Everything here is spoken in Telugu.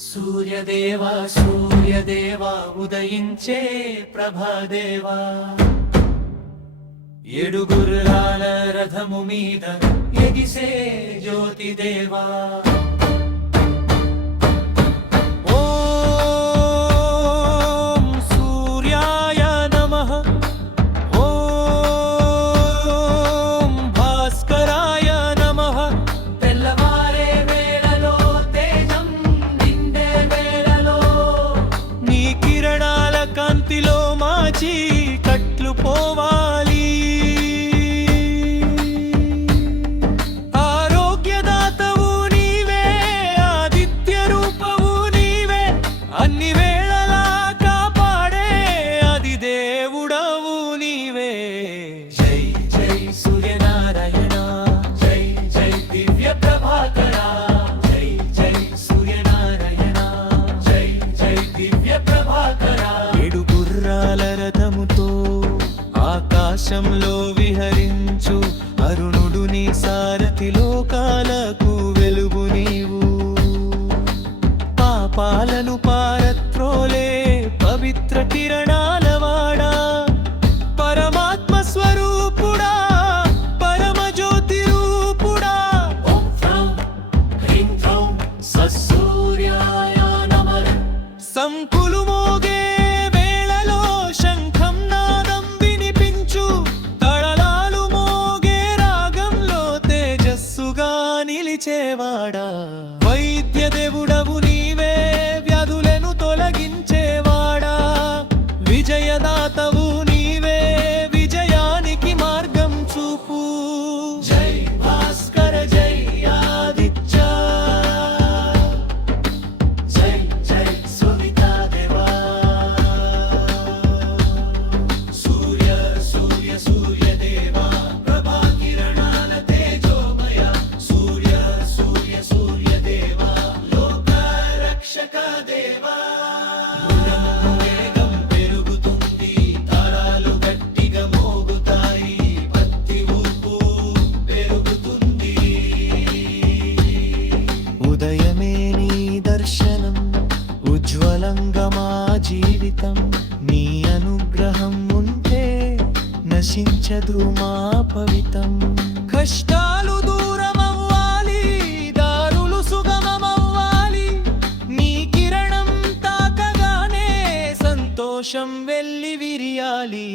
సూర్యదేవా సూర్యదేవా ఉదయించే ప్రభాదేవా ఏడుగుర్రాల రథము మీద ఎగిసే జ్యోతిదేవా ఓం సూర్యాయ నమః ఓం భాస్కరాయ నమః తెల్లవారే వేళలో తేజం నిండే వేళలో నీ కిరణాల కాంతిలో మా చీకట్లు పోవాలి ఆకాశంలో విహరించు అరుణుడు నీ సారథి లోకాలకు వెలుగు నీవు పాపాలను పారత్రోలే పవిత్ర కిరణాల వాడా పరమాత్మ స్వరూపుడా పరమ జ్యోతి రూపుడా సంకులు మోగే నిలిచేవాడా వైద్య దేవుడవు నీవే వ్యాధులను తొలగించేవాడా విజయదాతవు నీవే విజయానికి మార్గం చూపు జై భాస్కర జై ఆదిత్య జై జై సువితాదేవా సూర్య సూర్య సూర్యదేవా ప్రభా కిరణాల తేజోమయ ఉదయమే నీ దర్శనం ఉజ్వలంగా మా జీవితం నీ అనుగ్రహం ఉంటే నశించదు మా పవితం కష్టాలు దూరమవ్వాలి దారులు సుగమమవ్వాలి నీ కిరణం తాకగానే సంతోషం వెల్లి విరియాలి